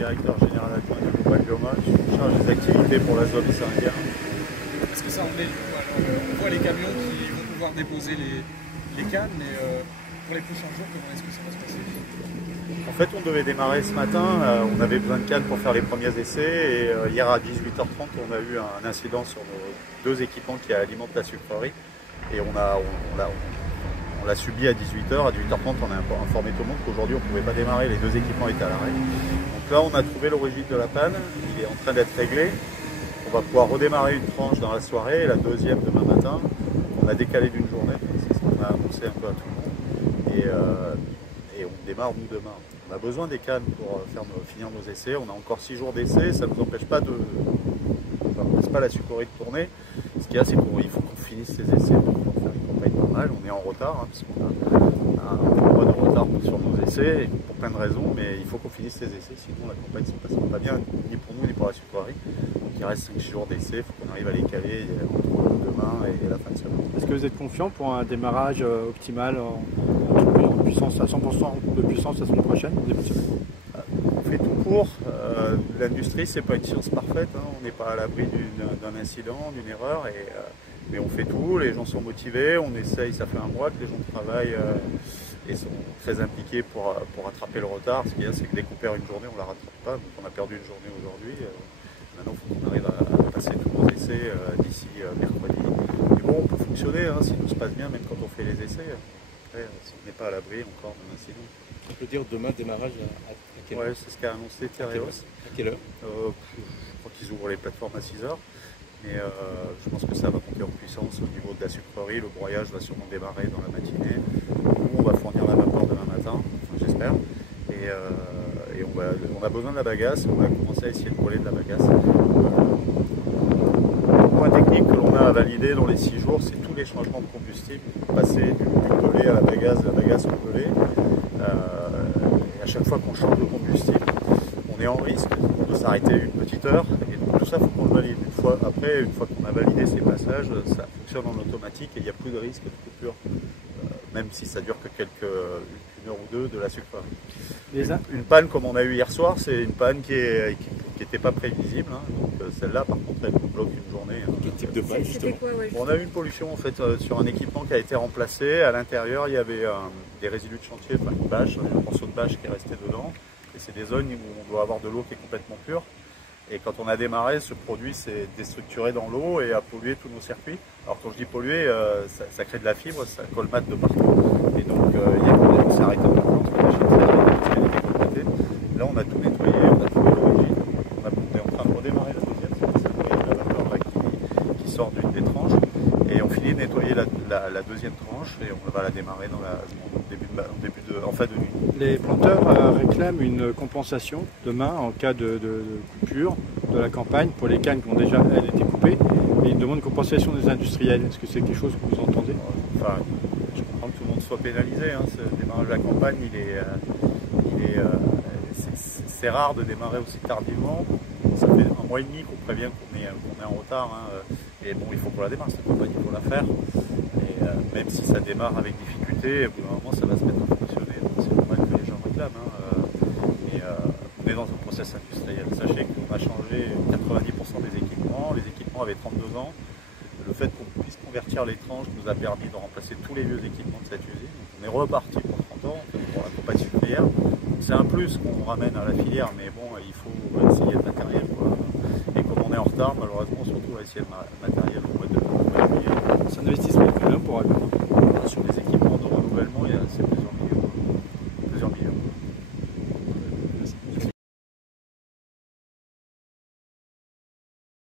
directeur général adjoint de Compagnie Bioma. Je suis en charge des activités pour la zone Saint-Indien. Est-ce que ça en est du coup? Alors, on voit les camions qui vont pouvoir déposer les cannes, mais pour les prochains jours, comment est-ce que ça va se passer? En fait, on devait démarrer ce matin, on avait besoin de cannes pour faire les premiers essais, et hier à 18h30, on a eu un incident sur nos deux équipements qui alimentent la sucrerie, et on l'a subi à 18h. À 18h30, on a informé tout le monde qu'aujourd'hui on ne pouvait pas démarrer, les deux équipements étaient à l'arrêt. Donc là, on a trouvé l'origine de la panne, il est en train d'être réglé. On va pouvoir redémarrer une tranche dans la soirée et la deuxième demain matin. On a décalé d'une journée, c'est ce qu'on a annoncé un peu à tout le monde. Et on démarre nous demain. On a besoin des cannes pour finir nos essais. On a encore 6 jours d'essais, ça ne nous empêche pas la sucrerie de tourner. Ce qu'il y a, c'est qu'il faut qu'on finisse ces essais pour pouvoir faire une campagne normale. On est en retard, parce qu'on a un mois de retard sur nos essais, pour plein de raisons, mais il faut qu'on finisse ces essais, sinon la campagne ne se passera pas bien, ni pour nous, ni pour la sucrerie. Donc il reste 5 jours d'essais, il faut qu'on arrive à les caler entre demain et la fin de semaine. Est-ce que vous êtes confiant pour un démarrage optimal en puissance à 100% de puissance la semaine prochaine, au début de semaine? On fait tout pour. L'industrie, c'est pas une science parfaite, hein. On n'est pas à l'abri d'un incident, d'une erreur, mais on fait tout. Les gens sont motivés, on essaye, ça fait un mois que les gens travaillent et sont très impliqués pour rattraper le retard. Ce qu'il y a, c'est que dès qu'on perd une journée, on ne la rattrape pas. Donc on a perdu une journée aujourd'hui. Maintenant, il faut qu'on arrive à passer tous nos essais d'ici mercredi. Mais bon, on peut fonctionner, hein, si tout se passe bien, même quand on fait les essais. Après, on n'est pas à l'abri encore d'un incident. On peut dire demain démarrage à quelle heure? Ouais, c'est ce qu'a annoncé Tereos. À quelle heure? Je crois qu'ils ouvrent les plateformes à 6h. Mais je pense que ça va monter en puissance au niveau de la sucrerie. Le broyage va sûrement démarrer dans la matinée. Nous, on va fournir la vapeur demain matin, enfin, j'espère. Et on a besoin de la bagasse. On va commencer à essayer de brûler de la bagasse. Le point technique que l'on a à valider dans les 6 jours, c'est tous les changements de combustible. Passer du pelé à la bagasse au pelé. Et à chaque fois qu'on change de combustible, on est en risque de s'arrêter une petite heure. Et donc tout ça, il faut qu'on le valide. Une fois qu'on a validé ces passages, ça fonctionne en automatique et il n'y a plus de risque de coupure, même si ça dure que une heure ou deux de la sucrerie. Une panne comme on a eu hier soir, c'est une panne qui n'était pas prévisible. Hein. Donc celle-là, par contre, elle nous bloque une journée. Hein. Quel type de panne, justement? On a eu une pollution en fait sur un équipement qui a été remplacé. À l'intérieur, il y avait des résidus de chantier, enfin une bâche, un morceau de bâche qui est resté dedans. Et c'est des zones où on doit avoir de l'eau qui est complètement pure. Et quand on a démarré, ce produit s'est déstructuré dans l'eau et a pollué tous nos circuits. Alors quand je dis polluer, ça crée de la fibre, ça colmate de partout. Et donc on s'est arrêté en urgence, on a cherché à côté. Là on a tout nettoyé, on a trouvé l'origine. On est en train de redémarrer la deuxième, c'est le voyage de la vapeur là, qui sort d'une des tranches. Et on finit de nettoyer la deuxième tranche et on va la démarrer en fin de nuit. Les planteurs réclament une compensation demain en cas de coupure de la campagne pour les cannes qui ont déjà été coupées. Et ils demandent une compensation des industriels. Est-ce que c'est quelque chose que vous entendez? Enfin, je comprends que tout le monde soit pénalisé. Hein. Ce démarrage de la campagne, c'est rare de démarrer aussi tardivement. Ça fait un mois et demi qu'on prévient qu'on est en retard. Hein. Et bon, il faut qu'on la démarre, cette campagne, il faut la faire. Et même si ça démarre avec difficulté, au bout d'un moment, ça va se mettre à fonctionner. Donc c'est normal que les gens réclament. Hein. On est dans un process industriel. Sachez qu'on a changé 90% des équipements. Les équipements avaient 32 ans. Le fait qu'on puisse convertir les tranches nous a permis de remplacer tous les vieux équipements de cette usine. Donc on est reparti pour 30 ans, pour la campagne sucrière. C'est un plus qu'on ramène à la filière, mais bon, il faut essayer le matériel. Quoi. Et comme on est en retard, malheureusement, surtout on va essayer le matériel au mois de